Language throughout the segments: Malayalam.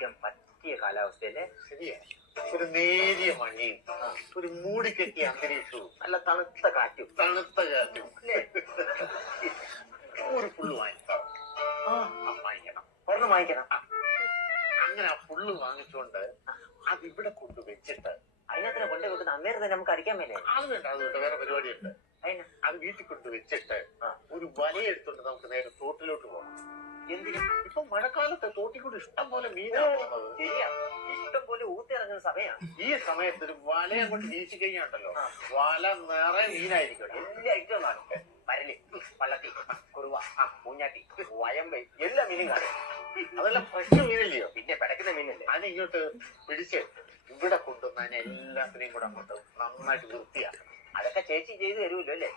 ജീവിക്കാൻ പറ്റിയ കാലാവസ്ഥയല്ലേ? ശരിയാണ്. ഒരു നേരിയ മഴയും ഒരു മൂടിക്കെട്ടിയ അന്തരീക്ഷവും നല്ല തണുത്ത കാറ്റും അല്ലേ? ഒരു ഫുള്ള് വാങ്ങിക്കാം. വാങ്ങിക്കണം, ഒരെണ്ണം വാങ്ങിക്കണം. അങ്ങനെ ആ ഫുള്ള് വാങ്ങിച്ചുകൊണ്ട് അത് ഇവിടെ കൊണ്ടുവച്ചിട്ട് അതിനകത്ത് കൊണ്ടു വെക്കുന്ന അന്നേരം തന്നെ നമുക്ക് അടിക്കാൻ മേലേ? അത് വേണ്ട, വേറെ പരിപാടിയുണ്ട്. അത് വീട്ടിൽ കൊണ്ടുവച്ചിട്ട് ഒരു വലയെടുത്തോണ്ട് നമുക്ക് നേരെ തോട്ടിലോട്ട് പോകണം. എന്തിനാ? ഇപ്പൊ മഴക്കാലത്ത് തോട്ടിക്കൂടെ ഇഷ്ടം പോലെ മീനാണ് പോകുന്നത്. ശരിയാ, ഇഷ്ടം പോലെ ഊത്തി ഇറങ്ങുന്ന സമയമാണ്. ഈ സമയത്ത് ഒരു വലയെ കൊണ്ട് വീശി കഴിഞ്ഞാണ്ടല്ലോ, വല നിറയെ മീനായിരിക്കും. എല്ലാ ഐറ്റവും കാണും. പരല്, പള്ളത്തി, കുറുവ, പൂഞ്ഞാട്ടി, വയമ്പൈ, എല്ലാ മീനും കാണും. അതെല്ലാം ഫ്രഷ് മീനല്ലയോ? പിന്നെ പിടക്കുന്ന മീനല്ലേ? അതിനെ ഇങ്ങോട്ട് പിടിച്ച് ഇവിടെ കൊണ്ടുവന്നതിനെ എല്ലാത്തിനെയും കൂടെ അങ്ങോട്ട് നന്നായിട്ട് വൃത്തിയാക്കണം. അതൊക്കെ ചേച്ചി ചെയ്ത് തരുമല്ലോ അല്ലേ?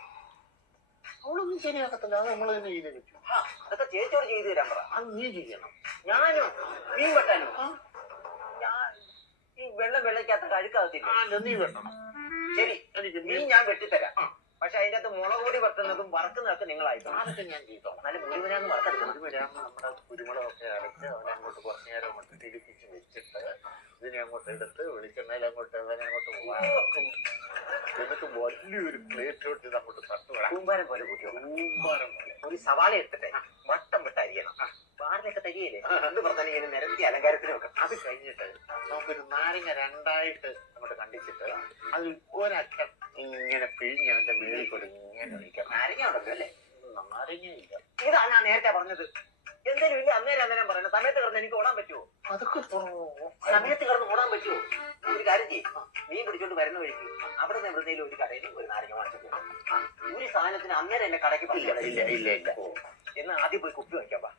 അവളൊന്നും ശരിയാക്കത്തില്ല, അത് നമ്മൾ തന്നെ ചെയ്ത് വെച്ചു. അതൊക്കെ ചേച്ചിയോട് ചെയ്തു തരാൻ പറ. അത് നീ ചെയ്യണം. ഞാനോ? മീൻ വെട്ടാനോ? ഞാൻ ഈ വെള്ളയ്ക്കകത്ത് കഴുക്കാകത്തില്ല. നീ വെട്ടണം. ശരി, മീൻ ഞാൻ വെട്ടിത്തരാം. പക്ഷെ അതിന്റെ അകത്ത് മുളക് പൊടി വെട്ടുന്നതും വറുക്കുന്നതൊക്കെ നിങ്ങളായിരിക്കും. അതൊക്കെ ഞാൻ ചെയ്തോളാം. നല്ല മുഴുവനാന്ന് വറുത്തെടുക്കണം. മുഴുവനാന്ന് നമ്മുടെ കുരുമുളകൊക്കെ അടച്ച് അവനെ അങ്ങോട്ട് കുറച്ചു നേരം അങ്ങോട്ട് തിരിപ്പിച്ച് വെച്ചിട്ട് ഇതിനെ അങ്ങോട്ട് എടുത്ത് വെളിച്ചെണ്ണയിൽ അങ്ങോട്ട് അതിനങ്ങോട്ട് വറക്കും. എന്നിട്ട് വലിയൊരു പ്ലേറ്റിലോട്ട് ഇത് അങ്ങോട്ട് തട്ടുക. കൂമ്പാരം പോലെ കൂട്ടിയോ? കൂമ്പാരം പോലെ. ഒരു സവാള എടുത്തിട്ട് വട്ടം വിട്ട് അരിയണം. പാറിലൊക്കെ തരിയല്ലേ? എന്ത് പറഞ്ഞാലും ഇങ്ങനെ നിരത്തി അലങ്കാരത്തിന് വെക്കണം. അത് കഴിഞ്ഞിട്ട് നമുക്കൊരു നാരങ്ങ രണ്ടായിട്ട് അങ്ങോട്ട് കണ്ടിച്ചിട്ട് അതിൽ ഒരറ്റം ഇങ്ങനെ പിഴിഞ്ഞ് അവന്റെ മേളിൽ കൂടെ ഇങ്ങനെ ഒഴിക്കാം. നാരങ്ങ ഉണ്ടല്ലോ അല്ലേ? നാരങ്ങയില്ല. ഇതാ ഞാൻ നേരത്തെ പറഞ്ഞത്. എന്തേലും ഇല്ല അന്നേരം പറയണം. സമയത്ത് കിടന്ന് എനിക്ക് ഓടാൻ പറ്റുമോ? അതൊക്കെ സമയത്ത് കിടന്ന് ഓടാൻ പറ്റുമോ? ഒരു കാര്യം ചെയ്യും, മീൻ പിടിച്ചോണ്ട് വരുന്ന വഴിക്ക് അവിടെ നിന്ന് എവിടുന്നേലും ഒരു കടയിൽ ഒരു നാരങ്ങ വാങ്ങിച്ചു. ഒരു സാധനത്തിന് അന്നേരം എന്നെ കടയ്ക്ക് ഇല്ല. എന്ന് ആദ്യം പോയി കുപ്പി വാങ്ങിക്കാൻ പാ.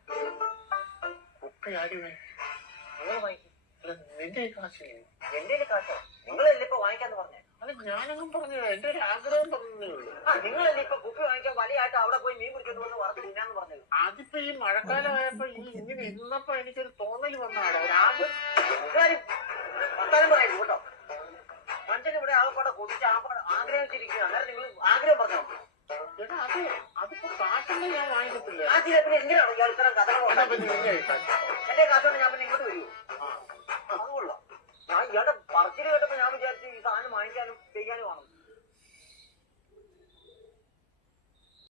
കുപ്പി ആര് നിങ്ങൾ വാങ്ങിക്കും. നിന്റെ കാശില്ലേ? എന്റെ കാശോ? നിങ്ങളല്ലേ ഇപ്പൊ വാങ്ങിക്കാന്ന് പറഞ്ഞേ? അത് ഞാനങ്ങും പറഞ്ഞു, എന്റെ ഒരു ആഗ്രഹം പറഞ്ഞേ ഉള്ളൂ. നിങ്ങളല്ലേ ഇപ്പൊ കുപ്പി വാങ്ങിക്കാൻ വലിയായിട്ട് അവിടെ പോയി മീൻ പിടിച്ചോണ്ട് വന്ന് വറുത്ത് തിന്നാന്ന് പറഞ്ഞത്? അതിപ്പോ ഈ മഴക്കാലമായപ്പോ ഇങ്ങനെ ഇരുന്നപ്പോ എനിക്കൊരു തോന്നൽ വന്നാടോ. വർത്താനം പറയൂ കേട്ടോ. മനുഷ്യന് ഇവിടെ ആകപ്പാടെ കുടിച്ച് ആഗ്രഹിച്ചിരിക്കുക. അന്നേരം നിങ്ങൾ ആഗ്രഹം പറഞ്ഞോ? ചേട്ടാ അതിപ്പോ കാശൊന്നും ഞാൻ വാങ്ങിക്കത്തില്ല. ആ ചിലപ്പോൾ എന്തിനാണ് ഇയാൾ ഇത്തരം കഥകൾ? എന്റെ എന്റെ കാശോണ്ട് ഞാൻ പിന്നെ ഇങ്ങോട്ട് വരൂ.